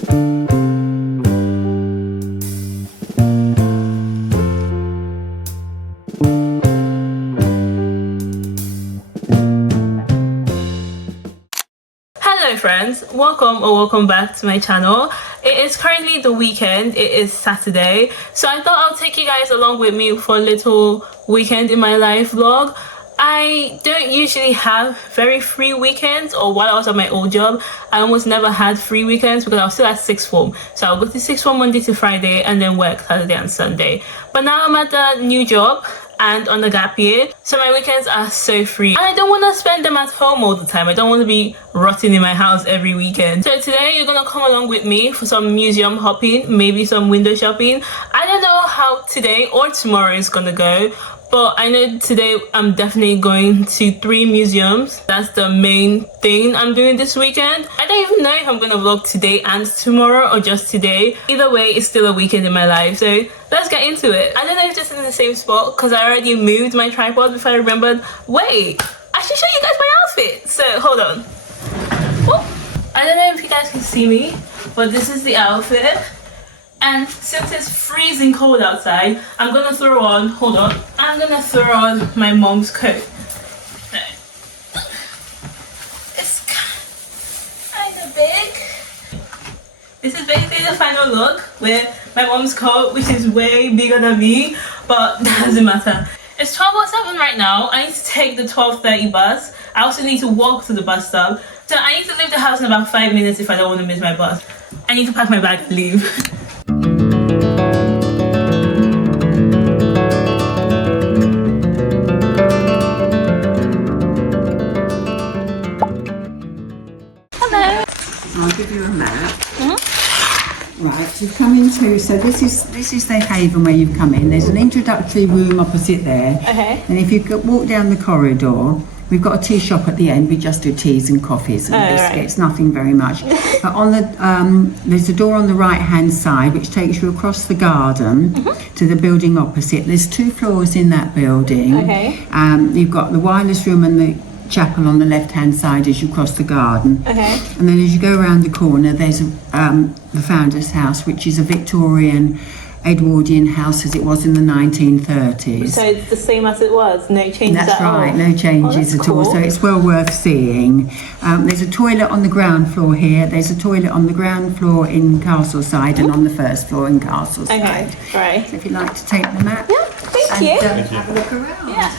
Hello friends, welcome back to my channel. It is currently the weekend. It is Saturday, so I thought I'll take you guys along with me for a little weekend in my life vlog. I don't usually have very free weekends, or while I was at my old job I almost never had free weekends because I was still at sixth form. So I'll go to sixth form Monday to Friday and then work Saturday and Sunday. But now I'm at the new job and on the gap year, so my weekends are so free and I don't want to spend them at home all the time. I don't want to be rotting in my house every weekend. So today you're gonna come along with me for some museum hopping, maybe some window shopping. I don't know how today or tomorrow is gonna go, but I know today I'm definitely going to 3 museums. That's the main thing I'm doing this weekend. I don't even know if I'm gonna vlog today and tomorrow or just today. Either way, it's still a weekend in my life, so let's get into it. I don't know if this is in the same spot because I already moved my tripod before I remembered. Wait, I should show you guys my outfit. So hold on. Whoop. I don't know if you guys can see me, but this is the outfit. And since it's freezing cold outside, I'm gonna throw on, hold on, I'm gonna throw on my mom's coat. No. It's kind of big. This is basically the final look with my mom's coat, which is way bigger than me, but that doesn't matter. It's 12:07 right now. I need to take the 12:30 bus. I also need to walk to the bus stop. So I need to leave the house in about 5 minutes if I don't want to miss my bus. I need to pack my bag and leave. I'll give you a map. Right, you've come into, so this is the haven where you've come in. There's an introductory room opposite there. Okay. And if you walk down the corridor, we've got a tea shop at the end. We just do teas and coffees and biscuits, right. Nothing very much. But on the there's a door on the right hand side which takes you across the garden to the building opposite. There's 2 floors in that building. Okay. You've got the wireless room and the chapel on the left hand side as you cross the garden. Okay. And then as you go around the corner there's the founder's house, which is a Victorian Edwardian house as it was in the 1930s. So it's the same as it was, no changes at all? That's right, no changes at all, so it's well worth seeing. There's a toilet on the ground floor here, there's a toilet on the ground floor in Castleside and on the first floor in Castleside. Okay, right. So if you'd like to take the map. Yeah, thank you. Have a look around. Yeah.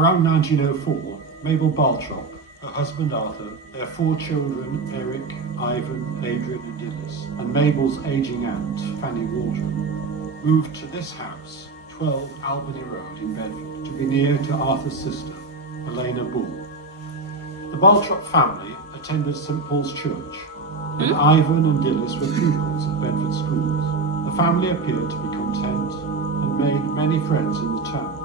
Around 1904, Mabel Baltrop, her husband Arthur, their 4 children, Eric, Ivan, Adrian and Dillis, and Mabel's ageing aunt, Fanny Waldron, moved to this house, 12 Albany Road in Bedford, to be near to Arthur's sister, Helena Bull. The Baltrop family attended St Paul's Church, and Ivan and Dillis were pupils at Bedford schools. The family appeared to be content and made many friends in the town.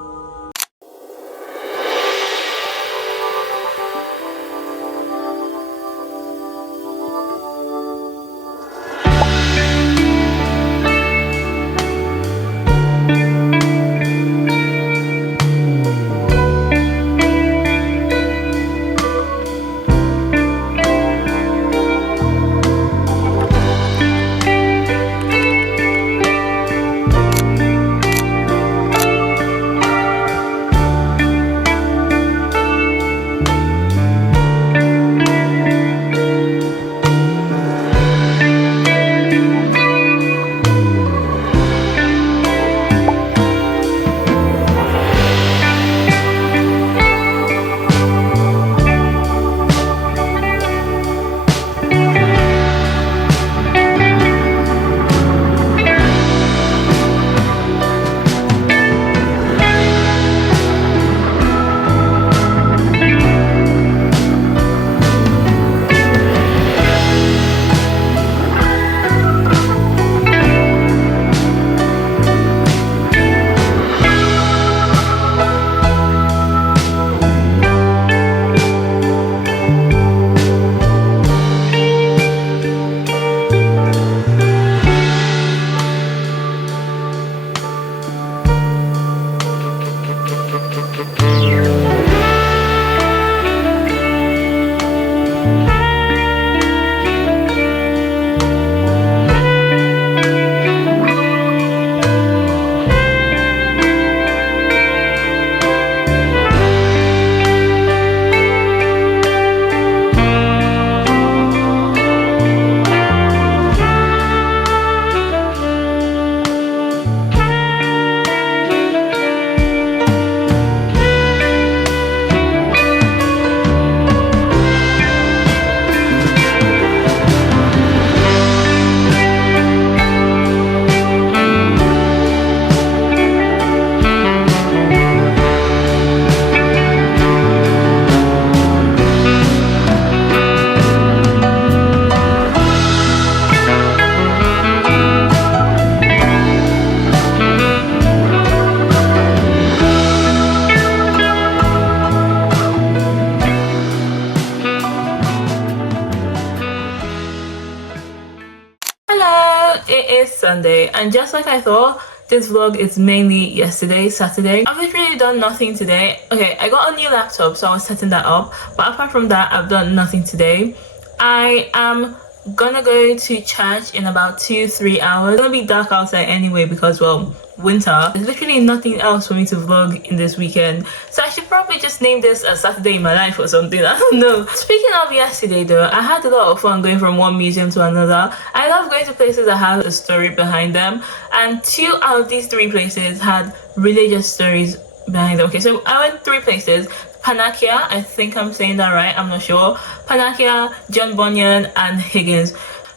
Sunday, and just like I thought, this vlog is mainly yesterday, Saturday. I've literally done nothing today. Okay, I got a new laptop, so I was setting that up, but apart from that, I've done nothing today. I am gonna go to church in about 2-3 hours. It's gonna be dark outside anyway because, well, winter. There's literally nothing else for me to vlog in this weekend, so I should probably just name this a Saturday in my life or something. I don't know. Speaking of yesterday though, I had a lot of fun going from one museum to another. I love going to places that have a story behind them, and 2 out of these 3 places had religious stories behind them. Okay, so I went 3 places. Panacea, I think I'm saying that right, I'm not sure. Panacea, John Bunyan, and Higgins.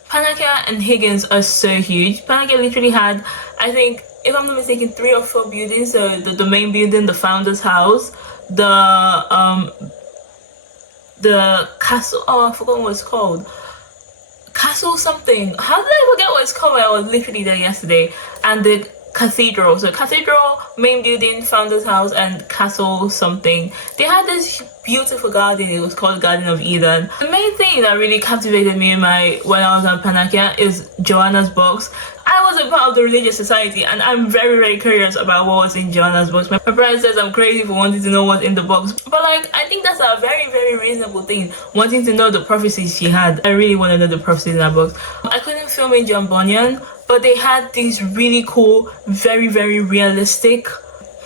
Panacea and Higgins are so huge. Panacea literally had, I think, if I'm not mistaken, 3 or 4 buildings. So the main building, the founder's house, the castle, oh I forgot what it's called. Castle something. How did I forget what it's called? I was literally there yesterday. And the cathedral. So cathedral, main building, founder's house, and castle something. They had this beautiful garden. It was called Garden of Eden. The main thing that really captivated me when I was at Panacea is Joanna's box. I wasn't part of the religious society, and I'm very, very curious about what was in Joanna's box. My parents says I'm crazy for wanting to know what's in the box, but like, I think that's a very, very reasonable thing, wanting to know the prophecies she had. I really want to know the prophecies in that box. I couldn't film in John Bunyan, but they had these really cool, very, very realistic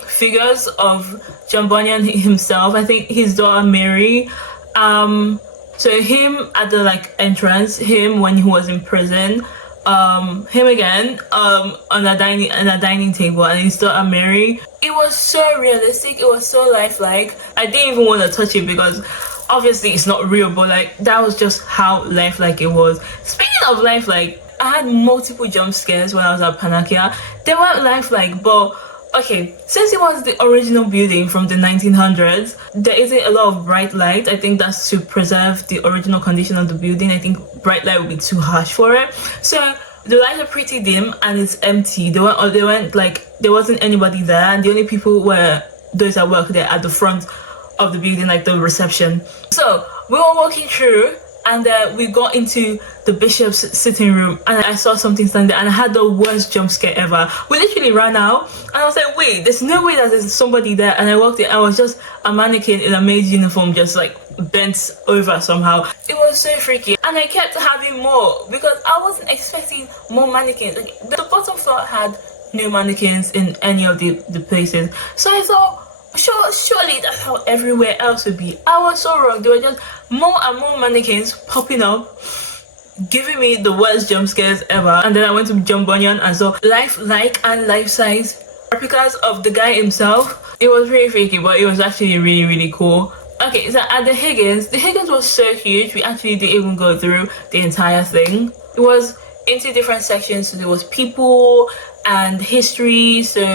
figures of John Bunyan himself. I think his daughter Mary. So him at the entrance, him when he was in prison, him again on a dining table, and his daughter Mary. It was so realistic, it was so lifelike. I didn't even want to touch it because obviously it's not real, but like that was just how lifelike it was. Speaking of lifelike, I had multiple jump scares when I was at Panacea. They weren't lifelike, but okay, since it was the original building from the 1900s, there isn't a lot of bright light. I think that's to preserve the original condition of the building. I think bright light would be too harsh for it. So the lights are pretty dim and it's empty. They weren't like, there wasn't anybody there, and the only people were those that work there at the front of the building, like the reception. So we were walking through, and we got into the bishop's sitting room, and I saw something standing there, and I had the worst jump scare ever. We literally ran out, and I was like, wait, there's no way that there's somebody there. And I walked in, I was just a mannequin in a maid's uniform, just like bent over somehow. It was so freaky, and I kept having more because I wasn't expecting more mannequins. Like, the bottom floor had no mannequins in any of the places, so I thought, surely that's how everywhere else would be. I was so wrong. There were just more and more mannequins popping up, giving me the worst jump scares ever. And then I went to Bunyan and saw lifelike and life-size replicas of the guy himself. It was really freaky, but it was actually really, really cool. Okay, so at the Higgins was so huge. We actually didn't even go through the entire thing. It was into different sections. So there was people and history, so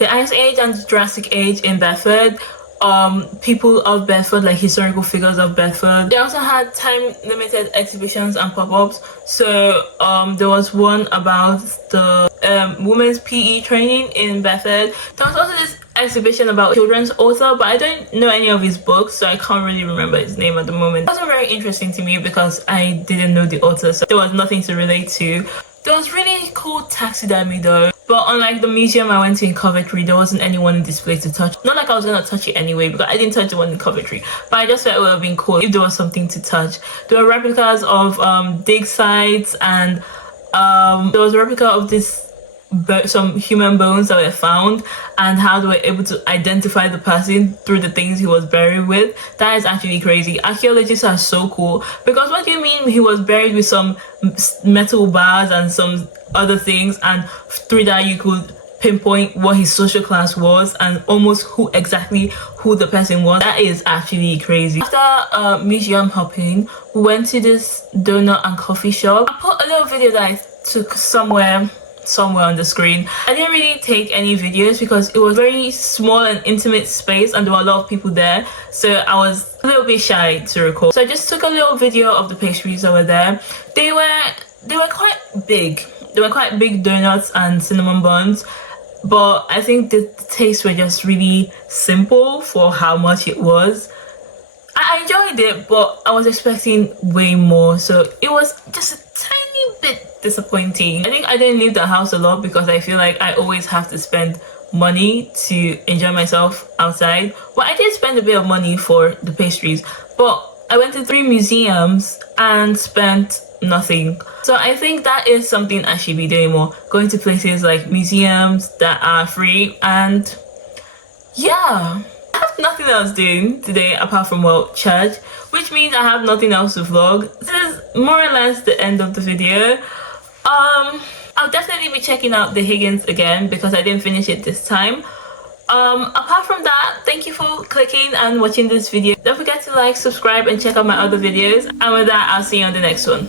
the Ice Age and the Jurassic Age in Bedford, people of Bedford, like historical figures of Bedford. They also had time-limited exhibitions and pop-ups. So there was one about the women's PE training in Bedford. There was also this exhibition about children's author, but I don't know any of his books, so I can't really remember his name at the moment. It was also very interesting to me because I didn't know the author, so there was nothing to relate to. There was really cool taxidermy though, but unlike the museum I went to in Coventry, there wasn't anyone in display to touch. Not like I was gonna touch it anyway, because I didn't touch the one in Coventry, but I just felt it would have been cool if there was something to touch. There were replicas of dig sites, and there was a replica of some human bones that were found, and how they were able to identify the person through the things he was buried with. That is actually crazy. Archaeologists are so cool, because what do you mean he was buried with some metal bars and some other things, and through that you could pinpoint what his social class was and almost who the person was? That is actually crazy. After museum hopping, we went to this donut and coffee shop. I put a little video that I took somewhere on the screen. I didn't really take any videos because it was very small and intimate space, and there were a lot of people there, so I was a little bit shy to record. So I just took a little video of the pastries that were there. They were quite big. They were quite big donuts and cinnamon buns, but I think the tastes were just really simple for how much it was. I enjoyed it, but I was expecting way more, so it was just a tiny bit disappointing. I think I didn't leave the house a lot because I feel like I always have to spend money to enjoy myself outside. But I did spend a bit of money for the pastries, but I went to 3 museums and spent nothing. So I think that is something I should be doing more, going to places like museums that are free. And yeah, I have nothing else doing today apart from church, which means I have nothing else to vlog. This is more or less the end of the video. I'll definitely be checking out the Higgins again because I didn't finish it this time. Apart from that, thank you for clicking and watching this video. Don't forget to like, subscribe, and check out my other videos. And with that, I'll see you on the next one.